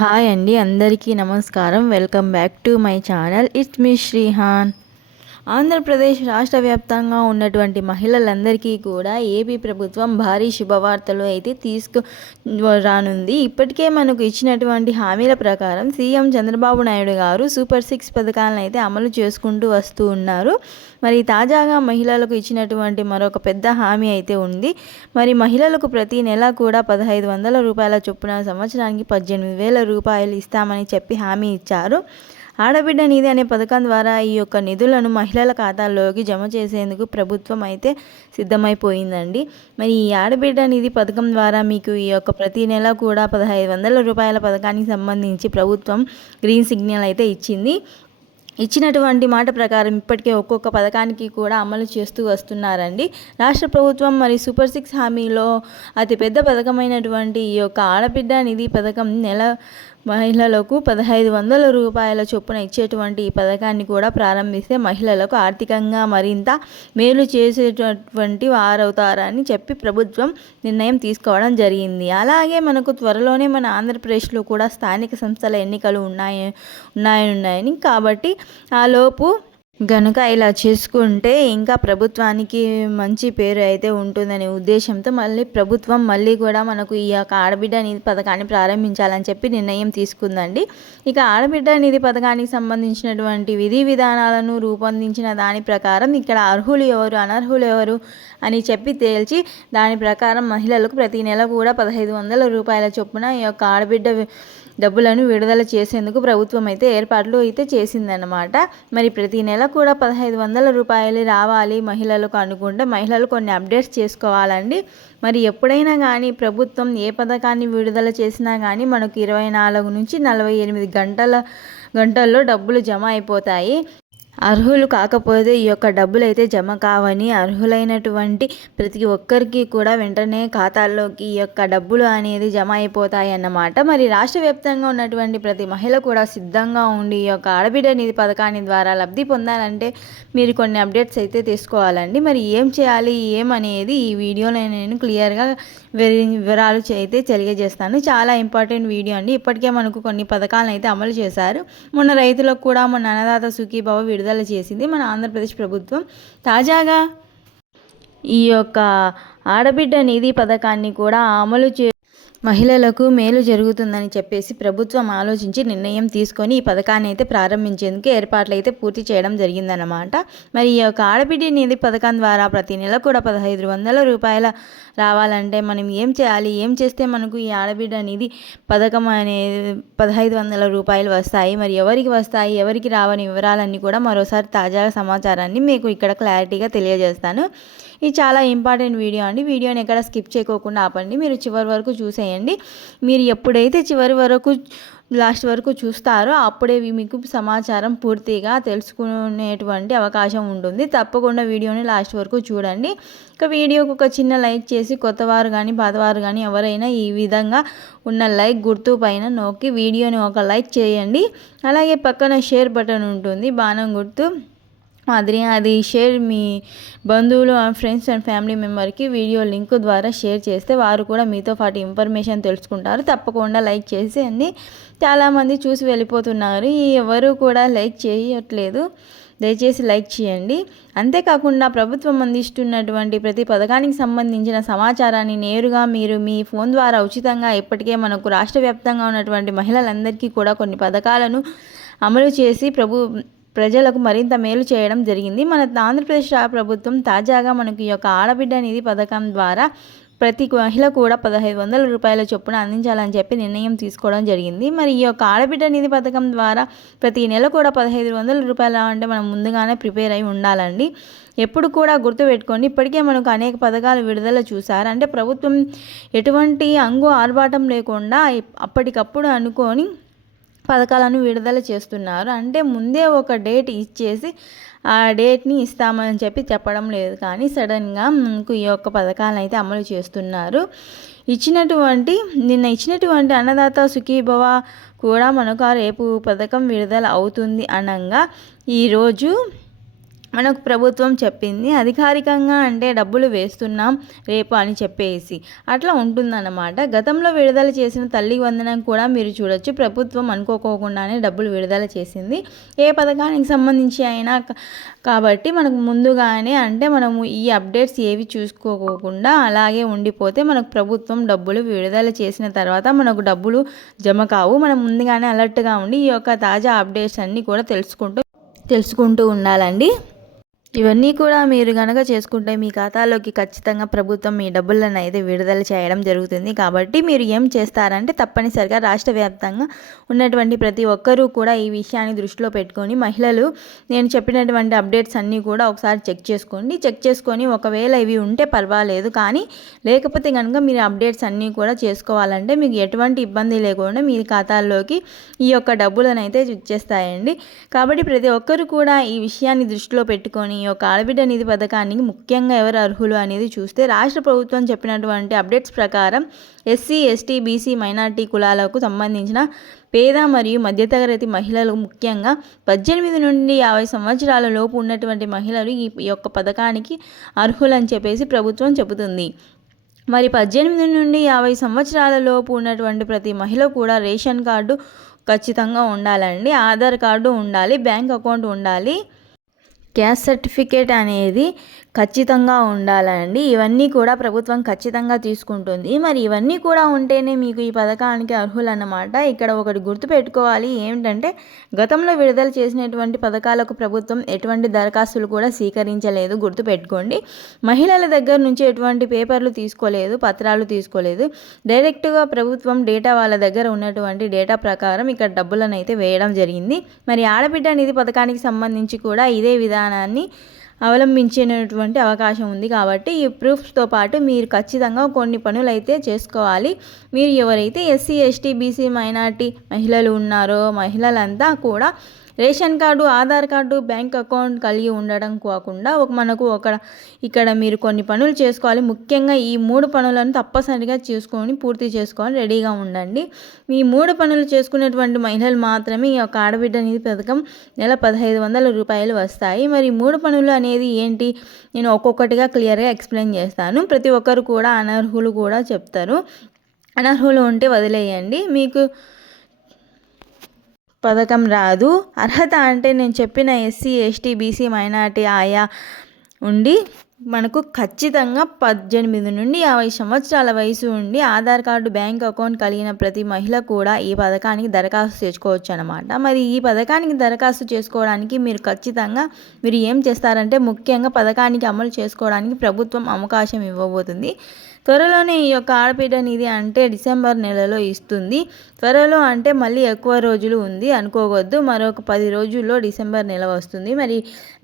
Hi అండి అందరికీ నమస్కారం. Welcome back to my channel. It's me Srihan. Andhra Pradesh రాష్ట్ర వ్యాప్తంగా ఉన్నటువంటి మహిళలందరికీ కూడా ఏపీ ప్రభుత్వం భారీ శుభవార్తలు అయితే తీసుకు రానుంది. ఇప్పటికే మనకు ఇచ్చినటువంటి హామీల ప్రకారం సీఎం చంద్రబాబు నాయుడు గారు సూపర్ సిక్స్ పథకాలను అయితే అమలు చేసుకుంటూ వస్తూ ఉన్నారు. మరి తాజాగా మహిళలకు ఇచ్చినటువంటి మరొక పెద్ద హామీ అయితే ఉంది. మరి మహిళలకు ప్రతి నెల కూడా పదహైదు వందల రూపాయల చొప్పున సంవత్సరానికి పద్దెనిమిది వేల రూపాయలు ఇస్తామని చెప్పి హామీ ఇచ్చారు. ఆడబిడ్డ నిధి అనే పథకం ద్వారా ఈ యొక్క నిధులను మహిళల ఖాతాల్లోకి జమ చేసేందుకు ప్రభుత్వం అయితే సిద్ధమైపోయిందండి. మరి ఈ ఆడబిడ్డ నిధి పథకం ద్వారా మీకు ఈ యొక్క ప్రతి నెల కూడా పదహైదు వందల రూపాయల పథకానికి సంబంధించి ప్రభుత్వం గ్రీన్ సిగ్నల్ అయితే ఇచ్చింది. ఇచ్చినటువంటి మాట ప్రకారం ఇప్పటికే ఒక్కొక్క పథకానికి కూడా అమలు చేస్తూ వస్తున్నారండి. రాష్ట్ర ప్రభుత్వం మరి సూపర్ సిక్స్ హామీలో అతిపెద్ద పథకమైనటువంటి ఈ యొక్క ఆడబిడ్డ నిధి పథకం నెల మహిళలకు పదహైదు వందల రూపాయల చొప్పున ఇచ్చేటువంటి ఈ పథకాన్ని కూడా ప్రారంభిస్తే మహిళలకు ఆర్థికంగా మరింత మేలు చేసేటటువంటి వారవుతారని చెప్పి ప్రభుత్వం నిర్ణయం తీసుకోవడం జరిగింది. అలాగే మనకు త్వరలోనే మన ఆంధ్రప్రదేశ్లో కూడా స్థానిక సంస్థల ఎన్నికలు ఉన్నాయి ఉన్నాయని కాబట్టి ఆలోపు గనుక ఇలా చేసుకుంటే ఇంకా ప్రభుత్వానికి మంచి పేరు అయితే ఉంటుందనే ఉద్దేశంతో మళ్ళీ ప్రభుత్వం మళ్ళీ కూడా మనకు ఈ యొక్క ఆడబిడ్డ నిధి పథకాన్ని ప్రారంభించాలని చెప్పి నిర్ణయం తీసుకుందండి. ఇక ఆడబిడ్డ నిధి పథకానికి సంబంధించినటువంటి విధి విధానాలను రూపొందించిన దాని ప్రకారం ఇక్కడ అర్హులు ఎవరు అనర్హులు ఎవరు అని చెప్పి తేల్చి దాని ప్రకారం మహిళలకు ప్రతి నెల కూడా పదహైదు వందల రూపాయల చొప్పున ఈ యొక్క ఆడబిడ్డ డబ్బులను విడుదల చేసేందుకు ప్రభుత్వం అయితే ఏర్పాట్లు అయితే చేసిందనమాట మరి ప్రతి నెల కూడా పదహైదు వందల రూపాయలు రావాలి మహిళలకు అనుకుంటే మహిళలు కొన్ని అప్డేట్స్ చేసుకోవాలండి. మరి ఎప్పుడైనా కానీ ప్రభుత్వం ఏ పథకాన్ని విడుదల చేసినా కానీ మనకు ఇరవై నాలుగు నుంచి నలభై ఎనిమిది గంటల గంటల్లో డబ్బులు జమ అయిపోతాయి. అర్హులు కాకపోతే ఈ యొక్క డబ్బులు అయితే జమ కావని అర్హులైనటువంటి ప్రతి ఒక్కరికి కూడా వెంటనే ఖాతాల్లోకి ఈ యొక్క డబ్బులు అనేది జమ అయిపోతాయి అన్నమాట మరి రాష్ట్ర వ్యాప్తంగా ఉన్నటువంటి ప్రతి మహిళ కూడా సిద్ధంగా ఉండి ఈ యొక్క ఆడబిడ్డ నిధి పథకాన్ని ద్వారా లబ్ధి పొందాలంటే మీరు కొన్ని అప్డేట్స్ అయితే తీసుకోవాలండి. మరి ఏం చేయాలి ఏమనేది ఈ వీడియోలో నేను క్లియర్గా వివరాలు అయితే తెలియజేస్తాను. చాలా ఇంపార్టెంట్ వీడియో అండి. ఇప్పటికే మనకు కొన్ని పథకాలను అయితే అమలు చేశారు. మొన్న రైతులకు కూడా మొన్న అన్నదాత సుఖీభావ విడుదల చేసింది మన ఆంధ్రప్రదేశ్ ప్రభుత్వం. తాజాగా ఈ యొక్క ఆడబిడ్డ నిధి పథకాన్ని కూడా అమలు చే మహిళలకు మేలు జరుగుతుందని చెప్పేసి ప్రభుత్వం ఆలోచించి నిర్ణయం తీసుకొని ఈ పథకాన్ని అయితే ప్రారంభించేందుకు ఏర్పాట్లు అయితే పూర్తి చేయడం జరిగిందన్నమాట. మరి ఈ యొక్క ఆడబిడ్డ నిధి పథకం ద్వారా ప్రతి నెల కూడా పదహైదు వందల రూపాయల రావాలంటే మనం ఏం చేయాలి? ఏం చేస్తే మనకు ఈ ఆడబిడ్డ నిధి పథకం అనేది పదహైదు వందల రూపాయలు వస్తాయి? మరి ఎవరికి వస్తాయి? ఎవరికి రావని వివరాలన్నీ కూడా మరోసారి తాజా సమాచారాన్ని మీకు ఇక్కడ క్లారిటీగా తెలియజేస్తాను. ఇది చాలా ఇంపార్టెంట్ వీడియో అండి. వీడియోని ఎక్కడ స్కిప్ చేయకోకుండా ఆపండి. మీరు చివరి వరకు చూసేయండి. మీరు ఎప్పుడైతే చివరి వరకు లాస్ట్ వరకు చూస్తారో అప్పుడే మీకు సమాచారం పూర్తిగా తెలుసుకునేటువంటి అవకాశం ఉంటుంది. తప్పకుండా వీడియోని లాస్ట్ వరకు చూడండి. ఇక వీడియోకి ఒక చిన్న లైక్ చేసి కొత్తవారు కానీ పాతవారు కానీ ఎవరైనా ఈ విధంగా ఉన్న లైక్ గుర్తు పైన నొక్కి వీడియోని ఒక లైక్ చేయండి. అలాగే పక్కన షేర్ బటన్ ఉంటుంది. బాణం గుర్తు. మాదిరి అది షేర్ మీ బంధువులు అండ్ ఫ్రెండ్స్ అండ్ ఫ్యామిలీ మెంబర్కి వీడియో లింక్ ద్వారా షేర్ చేస్తే వారు కూడా మీతో పాటు ఇన్ఫర్మేషన్ తెలుసుకుంటారు. తప్పకుండా లైక్ చేసేయండి చాలామంది చూసి వెళ్ళిపోతున్నారు. ఎవరు కూడా లైక్ చేయట్లేదు. దయచేసి లైక్ చేయండి. అంతేకాకుండా ప్రభుత్వం అందిస్తున్నటువంటి ప్రతి పథకానికి సంబంధించిన సమాచారాన్ని నేరుగా మీరు మీ ఫోన్ ద్వారా ఉచితంగా ఇప్పటికే మనకు రాష్ట్ర వ్యాప్తంగా ఉన్నటువంటి మహిళలందరికీ కూడా కొన్ని పథకాలను అమలు చేసి ప్రభు ప్రజలకు మరింత మేలు చేయడం జరిగింది. మన ఆంధ్రప్రదేశ్ ప్రభుత్వం తాజాగా మనకి ఈ యొక్క ఆడబిడ్డ నిధి పథకం ద్వారా ప్రతి మహిళ కూడా పదహైదు వందల రూపాయల చొప్పున అందించాలని చెప్పి నిర్ణయం తీసుకోవడం జరిగింది. మరి ఈ యొక్క ఆడబిడ్డ నిధి పథకం ద్వారా ప్రతి నెల కూడా పదహైదు వందల రూపాయలు అంటే మనం ముందుగానే ప్రిపేర్ అయి ఉండాలండి. ఎప్పుడు కూడా గుర్తుపెట్టుకోండి ఇప్పటికే మనకు అనేక పథకాలు విడుదల చూశారు. అంటే ప్రభుత్వం ఎటువంటి అంగు ఆర్భాటం లేకుండా అప్పటికప్పుడు అనుకొని పథకాలను విడుదల చేస్తున్నారు. అంటే ముందే ఒక డేట్ ఇచ్చేసి ఆ డేట్ని ఇస్తామని చెప్పి చెప్పడం లేదు. కానీ సడన్గా మనకు ఈ యొక్క పథకాలను అయితే అమలు చేస్తున్నారు. ఇచ్చినటువంటి నిన్న ఇచ్చినటువంటి అన్నదాత సుఖీభవ కూడా మనకు రేపు పథకం విడుదల అవుతుంది అనగా ఈరోజు మనకు ప్రభుత్వం చెప్పింది అధికారికంగా అంటే డబ్బులు వేస్తున్నాం రేపు అని చెప్పేసి. అట్లా ఉంటుందన్నమాట. గతంలో విడుదల చేసిన తల్లి వందనం కూడా మీరు చూడొచ్చు. ప్రభుత్వం అనుకోకోకుండానే డబ్బులు విడుదల చేసింది. ఏ పథకానికి సంబంధించి అయినా కాబట్టి మనకు ముందుగానే అంటే మనము ఈ అప్డేట్స్ ఏవి చూసుకోకుండా అలాగే ఉండిపోతే మనకు ప్రభుత్వం డబ్బులు విడుదల చేసిన తర్వాత మనకు డబ్బులు జమ కావు. మనం ముందుగానే అలర్ట్గా ఉండి ఈ యొక్క తాజా అప్డేట్స్ అన్నీ కూడా తెలుసుకుంటూ తెలుసుకుంటూ ఉండాలండి. ఇవన్నీ కూడా మీరు కనుక చేసుకుంటే మీ ఖాతాలోకి ఖచ్చితంగా ప్రభుత్వం మీ డబ్బులను అయితే విడుదల చేయడం జరుగుతుంది. కాబట్టి మీరు ఏం చేస్తారంటే తప్పనిసరిగా రాష్ట్ర వ్యాప్తంగా ఉన్నటువంటి ప్రతి ఒక్కరూ కూడా ఈ విషయాన్ని దృష్టిలో పెట్టుకొని మహిళలు నేను చెప్పినటువంటి అప్డేట్స్ అన్నీ కూడా ఒకసారి చెక్ చేసుకోండి. చెక్ చేసుకొని ఒకవేళ ఇవి ఉంటే పర్వాలేదు. కానీ లేకపోతే కనుక మీరు అప్డేట్స్ అన్నీ కూడా చేసుకోవాలంటే మీకు ఎటువంటి ఇబ్బంది లేకుండా మీ ఖాతాల్లోకి ఈ యొక్క డబ్బులను అయితే ఇచ్చేస్తాయండి. కాబట్టి ప్రతి ఒక్కరు కూడా ఈ విషయాన్ని దృష్టిలో పెట్టుకొని యొక్క ఆడబిడ్డ నిధి పథకానికి ముఖ్యంగా ఎవరు అర్హులు అనేది చూస్తే రాష్ట్ర ప్రభుత్వం చెప్పినటువంటి అప్డేట్స్ ప్రకారం ఎస్సీ ఎస్టీ బీసీ మైనార్టీ కులాలకు సంబంధించిన పేద మరియు మధ్యతరగతి మహిళలు ముఖ్యంగా పద్దెనిమిది నుండి యాభై సంవత్సరాల లోపు ఉన్నటువంటి మహిళలు ఈ యొక్క పథకానికి అర్హులని చెప్పేసి ప్రభుత్వం చెబుతుంది. మరి పద్దెనిమిది నుండి యాభై సంవత్సరాల లోపు ఉన్నటువంటి ప్రతి మహిళ కూడా రేషన్ కార్డు ఖచ్చితంగా ఉండాలండి ఆధార్ కార్డు ఉండాలి బ్యాంక్ అకౌంట్ ఉండాలి. క్యాస్ట్ సర్టిఫికేట్ అనేది ఖచ్చితంగా ఉండాలండి. ఇవన్నీ కూడా ప్రభుత్వం ఖచ్చితంగా తీసుకుంటుంది. మరి ఇవన్నీ కూడా ఉంటేనే మీకు ఈ పథకానికి అర్హులన్నమాట. ఇక్కడ ఒకటి గుర్తుపెట్టుకోవాలి ఏమిటంటే గతంలో విడుదల చేసినటువంటి పథకాలకు ప్రభుత్వం ఎటువంటి దరఖాస్తులు కూడా స్వీకరించలేదు. గుర్తుపెట్టుకోండి మహిళల దగ్గర నుంచి ఎటువంటి పేపర్లు తీసుకోలేదు పత్రాలు తీసుకోలేదు. డైరెక్ట్గా ప్రభుత్వం డేటా వాళ్ళ దగ్గర ఉన్నటువంటి డేటా ప్రకారం ఇక్కడ డబ్బులను అయితే వేయడం జరిగింది. మరి ఆడబిడ్డ నిధి పథకానికి సంబంధించి కూడా ఇదే విధానాన్ని అవలంబించేటటువంటి అవకాశం ఉంది కాబట్టి ఈ ప్రూఫ్స్తో పాటు మీరు ఖచ్చితంగా కొన్ని పనులు అయితే చేసుకోవాలి. మీరు ఎవరైతే ఎస్సీ ఎస్టీ బీసీ మైనార్టీ మహిళలు ఉన్నారో మహిళలంతా కూడా ration card Aadhaar card bank account కలిగి ఉండడం కాకుండా ఒక మనకు ఒక ఇక్కడ మీరు కొన్ని పనులు చేసుకోవాలి. ముఖ్యంగా ఈ మూడు పనులను తప్పనిసరిగా చేసుకొని పూర్తి చేసుకొని రెడీగా ఉండండి. ఈ మూడు పనులు చేసుకునేటువంటి మహిళలు మాత్రమే ఈ యొక్క ఆడబిడ్డ నిధి పథకం నెల పదహైదు వందల రూపాయలు వస్తాయి. మరి మూడు పనులు అనేది ఏంటి? నేను ఒక్కొక్కటిగా క్లియర్గా ఎక్స్ప్లెయిన్ చేస్తాను. ప్రతి ఒక్కరు కూడా అనర్హులు కూడా చెప్తారు. అనర్హులు ఉంటే వదిలేయండి. మీకు పథకం రాదు. అర్హత అంటే నేను చెప్పిన ఎస్సీ ఎస్టీ బీసీ మైనార్టీ ఆయా ఉండి మనకు ఖచ్చితంగా పద్దెనిమిది నుండి యాభై సంవత్సరాల వయసు ఉండి ఆధార్ కార్డు బ్యాంక్ అకౌంట్ కలిగిన ప్రతి మహిళ కూడా ఈ పథకానికి దరఖాస్తు చేసుకోవచ్చు అనమాట మరి ఈ పథకానికి దరఖాస్తు చేసుకోవడానికి మీరు ఖచ్చితంగా మీరు ఏం చేస్తారంటే ముఖ్యంగా పథకానికి అమలు చేసుకోవడానికి ప్రభుత్వం అవకాశం ఇవ్వబోతుంది. త్వరలోనే ఈ యొక్క ఆడపిడ్డ నిధి అంటే డిసెంబర్ నెలలో ఇస్తుంది. త్వరలో అంటే మళ్ళీ ఎక్కువ రోజులు ఉంది అనుకోవద్దు. మరొక పది రోజుల్లో డిసెంబర్ నెల వస్తుంది. మరి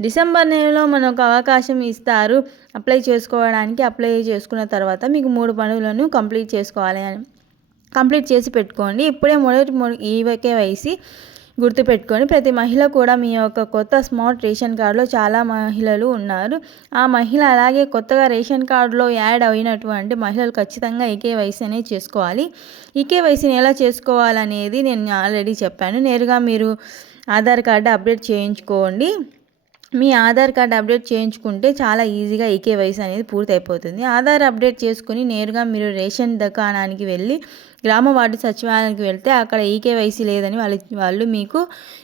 డిసెంబర్ నెలలో మనకు అవకాశం ఇస్తారు. అప్లై చేసుకోవడానికి అప్లై చేసుకున్న తర్వాత మీకు మూడు పనులను కంప్లీట్ చేసుకోవాలి కంప్లీట్ చేసి పెట్టుకోండి. ఇప్పుడే మొదటి ఈ కేవైసీ గుర్తుపెట్టుకొని ప్రతి మహిళ కూడా మీ యొక్క కొత్త స్మార్ట్ రేషన్ కార్డులో చాలా మహిళలు ఉన్నారు. ఆ మహిళ అలాగే కొత్తగా రేషన్ కార్డులో యాడ్ అయినటువంటి మహిళలు ఖచ్చితంగా ఈకేవైసీ అనేది చేసుకోవాలి. ఈకేవైసీని ఎలా చేసుకోవాలనేది నేను ఆల్రెడీ చెప్పాను. నేరుగా మీరు ఆధార్ కార్డు అప్డేట్ చేయించుకోండి. మీ ఆధార్ కార్డ్ అప్డేట్ చేయించుకుంటే చాలా ఈజీగా ఈకేవైసీ అనేది పూర్తి అయిపోతుంది ఆధార్ అప్డేట్ చేసుకుని నేరుగా మీరు రేషన్ దుకాణానికి వెళ్ళి గ్రామ వార్డు సచివాలయానికి వెళ్తే అక్కడ ఈకేవైసీ లేదని వాళ్ళు వాళ్ళు మీకు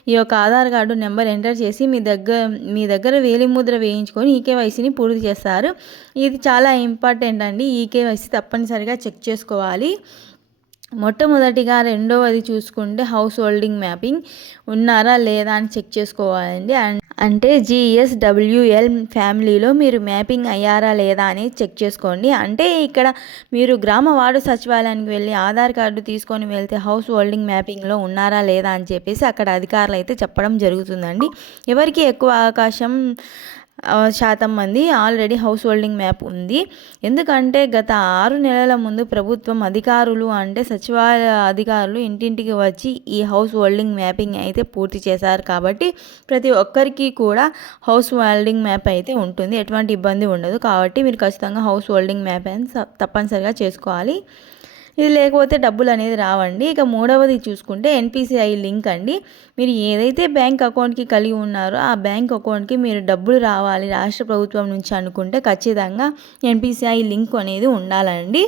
ఈ యొక్క ఆధార్ కార్డు నెంబర్ ఎంటర్ చేసి మీ దగ్గర మీ దగ్గర వేలిముద్ర వేయించుకొని ఈకేవైసీని పూర్తి చేస్తారు. ఇది చాలా ఇంపార్టెంట్ అండి. ఈకేవైసీ తప్పనిసరిగా చెక్ చేసుకోవాలి. మొట్టమొదటిగా రెండవది చూసుకుంటే హౌస్ హోల్డింగ్ మ్యాపింగ్ ఉన్నారా లేదా అని చెక్ చేసుకోవాలండి. అండ్ అంటే జిఎస్డబ్ల్యూఎల్ ఫ్యామిలీలో మీరు మ్యాపింగ్ అయ్యారా లేదా అని చెక్ చేసుకోండి. అంటే ఇక్కడ మీరు గ్రామ వార్డు సచివాలయానికి వెళ్ళి ఆధార్ కార్డు తీసుకొని వెళ్తే హౌస్ హోల్డింగ్ మ్యాపింగ్లో ఉన్నారా లేదా అని చెప్పేసి అక్కడ అధికారులు అయితే చెప్పడం జరుగుతుందండి. ఎవరికి ఎక్కువ అవకాశం శాతం మంది ఆల్రెడీ హౌస్ హోల్డింగ్ మ్యాప్ ఉంది. ఎందుకంటే గత ఆరు నెలల ముందు ప్రభుత్వం అధికారులు అంటే సచివాలయ అధికారులు ఇంటింటికి వచ్చి ఈ హౌస్ హోల్డింగ్ మ్యాపింగ్ అయితే పూర్తి చేశారు కాబట్టి ప్రతి ఒక్కరికి కూడా హౌస్ హోల్డింగ్ మ్యాప్ అయితే ఉంటుంది. ఎటువంటి ఇబ్బంది ఉండదు. కాబట్టి మీరు ఖచ్చితంగా హౌస్ హోల్డింగ్ మ్యాప్ అని తప్పనిసరిగా చేసుకోవాలి. ఇది లేకపోతే డబ్బులు అనేది రావండి. ఇక మూడవది చూసుకుంటే ఎన్పిసిఐ లింక్ అండి. మీరు ఏదైతే బ్యాంక్ అకౌంట్కి కలిగి ఉన్నారో ఆ బ్యాంక్ అకౌంట్కి మీరు డబ్బులు రావాలి రాష్ట్ర ప్రభుత్వం నుంచి అనుకుంటే ఖచ్చితంగా ఎన్పిసిఐ లింక్ అనేది ఉండాలండి.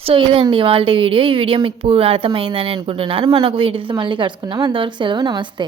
సో ఇదండి వాళ్ళ వీడియో. ఈ వీడియో మీకు అర్థమైందని అనుకుంటున్నారు. మనకు వీడియోతో మళ్ళీ కలుసుకుందాం. అంతవరకు సెలవు. నమస్తే.